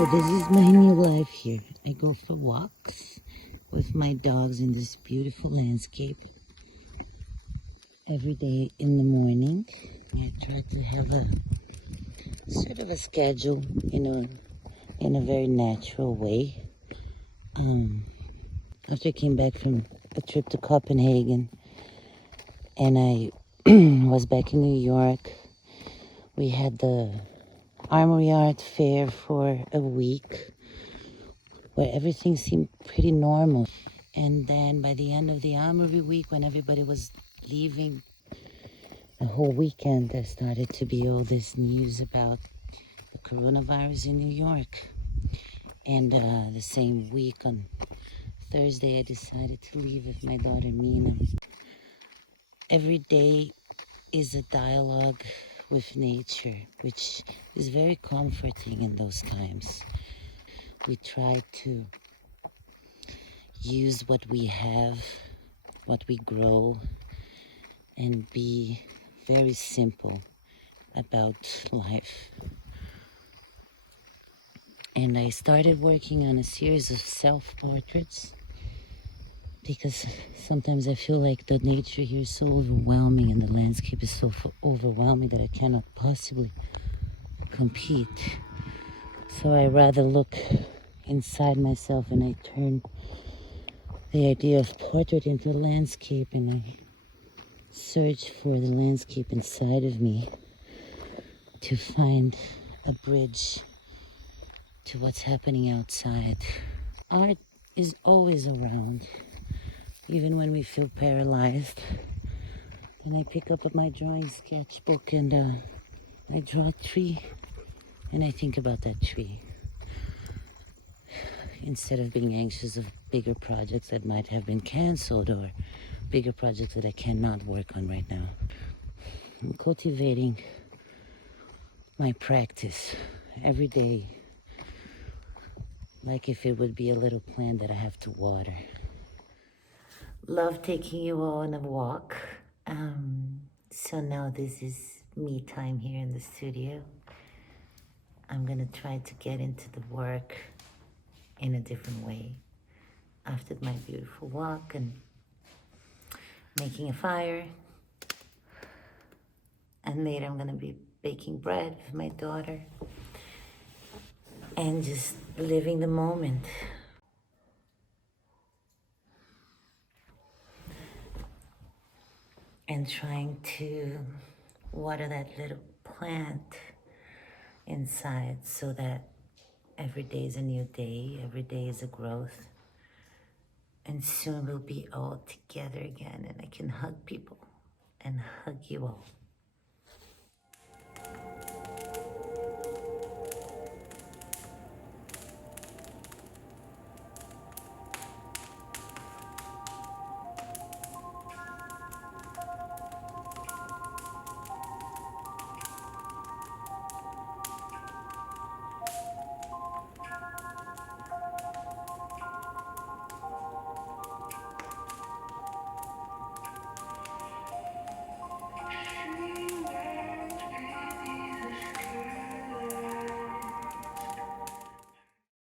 So this is my new life here. I go for walks with my dogs in this beautiful landscape every day in the morning. I try to have a sort of a schedule, in a very natural way. After I came back from a trip to Copenhagen and I was back in New York, we had the Armory Art Fair for a week where everything seemed pretty normal. And then by the end of the Armory week, when everybody was leaving, the whole weekend, there started to be all this news about the coronavirus in New York. And the same week, on Thursday, I decided to leave with my daughter Mina. Every day is a dialogue with nature, which is very comforting in those times. We try to use what we have, what we grow, and be very simple about life. And I started working on a series of self-portraits because sometimes I feel like the nature here is so overwhelming and the landscape is so overwhelming that I cannot possibly compete. So I rather look inside myself and I turn the idea of portrait into landscape, and I search for the landscape inside of me to find a bridge to what's happening outside. Art is always around, even when we feel paralyzed. Then I pick up my drawing sketchbook and I draw a tree and I think about that tree. Instead of being anxious of bigger projects that might have been canceled or bigger projects that I cannot work on right now. I'm cultivating my practice every day, like if it would be a little plant that I have to water. Love taking you all on a walk. So now this is me time here in the studio. I'm gonna try to get into the work in a different way after my beautiful walk and making a fire. And later I'm gonna be baking bread with my daughter and just living the moment. And trying to water that little plant inside so that every day is a new day, every day is a growth. And soon we'll be all together again and I can hug people and hug you all.